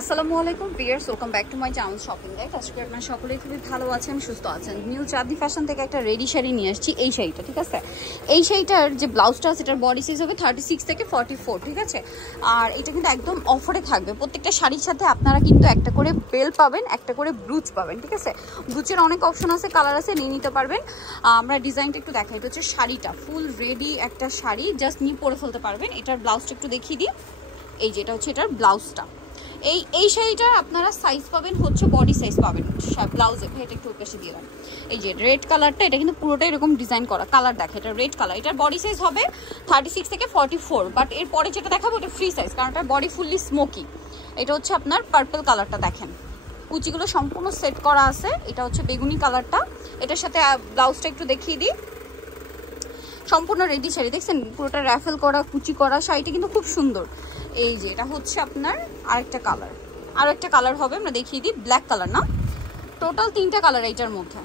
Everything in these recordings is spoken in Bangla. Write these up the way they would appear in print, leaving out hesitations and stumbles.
আসসালামু আলাইকুম viewers, welcome back to my channel shopping guide. আজকে আপনারা সকলেই খুবই ভালো আছেন, সুস্থ আছেন। নিউ চাঁদনি ফ্যাশন থেকে একটা রেডি শাড়ি নিয়ে আসছি। এই শাড়িটা ঠিক আছে, এই শাড়িটার যে ব্লাউজটা আছে এটার বডি সাইজ হবে 36 থেকে 44, ঠিক আছে। আর এটা কিন্তু একদম অফারে থাকবে। প্রত্যেকটা শাড়ির সাথে আপনারা কিন্তু একটা করে বেল পাবেন, একটা করে ব্রুচ পাবেন, ঠিক আছে। ব্রুচের অনেক অপশন আছে, কালার আছে, নিয়ে নিতে পারবেন। আমরা ডিজাইনটা একটু দেখাই। এটা হচ্ছে শাড়িটা, ফুল রেডি একটা শাড়ি, জাস্ট নিয়ে পরে ফেলতে পারবেন। এটার ব্লাউজটা একটু দেখিয়ে দিই। এই যে এটা হচ্ছে এটার ব্লাউজটা। এই শাড়িটার আপনারা সাইজ পাবেন হচ্ছে বডি সাইজ পাবেন ব্লাউজে। এটা একটু পাশে দিয়ে দেন। এই যে রেড কালারটা, এটা কিন্তু পুরোটাই এরকম ডিজাইন করা। কালার দেখে, এটা রেড কালার। এটার বডি সাইজ হবে 36 থেকে 44, বাট এরপরে যেটা দেখাবো ওটা ফ্রি সাইজ, কারণ এটার বডি ফুললি স্মোকি। এটা হচ্ছে আপনার পার্পল কালারটা, দেখেন কুচিগুলো সম্পূর্ণ সেট করা আছে। এটা হচ্ছে বেগুনি কালারটা। এটার সাথে ব্লাউজটা একটু দেখিয়ে দিই। সম্পূর্ণ রেডি শাড়ি, দেখছেন পুরোটা র্যাফেল করা, কুচি করা। শাড়িটা কিন্তু খুব সুন্দর। এই যে এটা হচ্ছে আপনার আরেকটা কালার, আরও একটা কালার হবে, আমরা দেখিয়ে দিই। ব্ল্যাক কালার না, টোটাল 3টা কালার এইটার মধ্যে।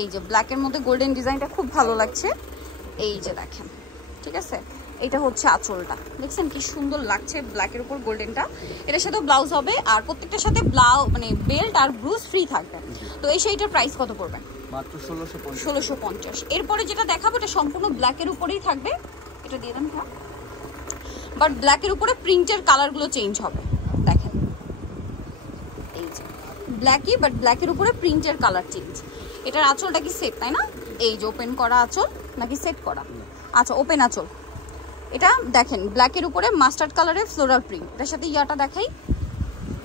এই যে ব্ল্যাকের মধ্যে গোল্ডেন ডিজাইনটা খুব ভালো লাগছে। এই যে দেখেন, ঠিক আছে। এটা হচ্ছে আঁচলটা, দেখছেন কি সুন্দর লাগছে ব্ল্যাকের উপর গোল্ডেনটা। এটার সাথেও ব্লাউজ হবে, আর প্রত্যেকটার সাথে মানে বেল্ট আর ব্রুজ ফ্রি থাকবে। তো এই শাড়িটার প্রাইস কত পড়বে? মাত্র 1650। এরপরে যেটা দেখাবো এটা সম্পূর্ণ ব্ল্যাকের উপরেই থাকবে। এটা দিয়ে দেন হ্যাঁ, বাট ব্ল্যাকের উপরে প্রিন্টের কালারগুলো চেঞ্জ হবে। দেখেন এই যে ব্ল্যাকই, বাট ব্ল্যাকের উপরে প্রিন্টের কালার চেঞ্জ। এটার আঁচলটা কি সেট, তাই না? এই যে ওপেন করা আঁচল নাকি সেট করা? আচ্ছা ওপেন আঁচল। এটা দেখেন ব্ল্যাকের উপরে মাস্টার্ড কালারের ফ্লোরাল প্রিন্ট। এটার সাথে ইয়াটা দেখাই,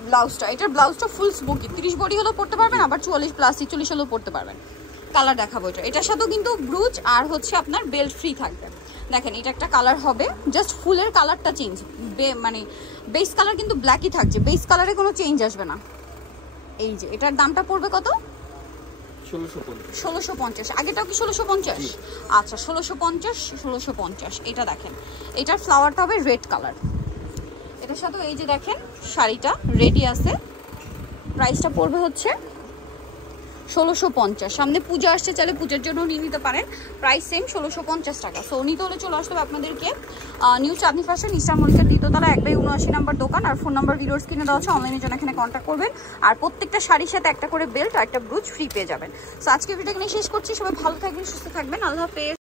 ব্লাউজটা। এটার ব্লাউজটা ফুল স্মোকি, 30 বডি হলেও পড়তে পারবেন, আবার 44 প্লাস 46 হলেও পড়তে পারবেন। কালার দেখাবো এটা। এটার সাথেও কিন্তু ব্রুচ আর হচ্ছে আপনার বেল্ট ফ্রি থাকবে। দেখেন এটা একটা কালার হবে, জাস্ট ফুলের কালারটা চেঞ্জ, মানে বেস কালার কিন্তু ব্ল্যাকই থাকছে, বেস কালারে কোনো চেঞ্জ আসবে না। এই যে এটার দামটা পড়বে কত? 1650। আগেটাও কি 1650? আচ্ছা 1650। এটা দেখেন, এটার ফ্লাওয়ারটা হবে রেড কালার। এটার সাথে এই যে দেখেন শাড়িটা রেডি আছে। প্রাইসটা পড়বে হচ্ছে 1650। সামনে পূজা আসছে, চাইলে পূজার জন্য নিয়ে নিতে পারেন। প্রাইস সেম 1650 টাকা। সো নিতে হলে চলে আসতে হবে আপনাদেরকে নিউ চাঁদনি ফ্যাশন, ইস্টার মল্লিকের দ্বিতীয়তলা 1/79 নাম্বার দোকান। আর ফোন নাম্বার ভিডিওর স্ক্রিনে দেওয়া আছে, অনলাইনের জন্য এখানে কন্ট্যাক্ট করবেন। আর প্রত্যেকটা শাড়ির সাথে একটা করে বেল্ট আর একটা ব্রুচ ফ্রি পেয়ে যাবেন। সো আজকে ভিডিওটা এখানে শেষ করছি। সবাই ভালো থাকবেন, সুস্থ থাকবেন। আল্লাহ হাফেজ।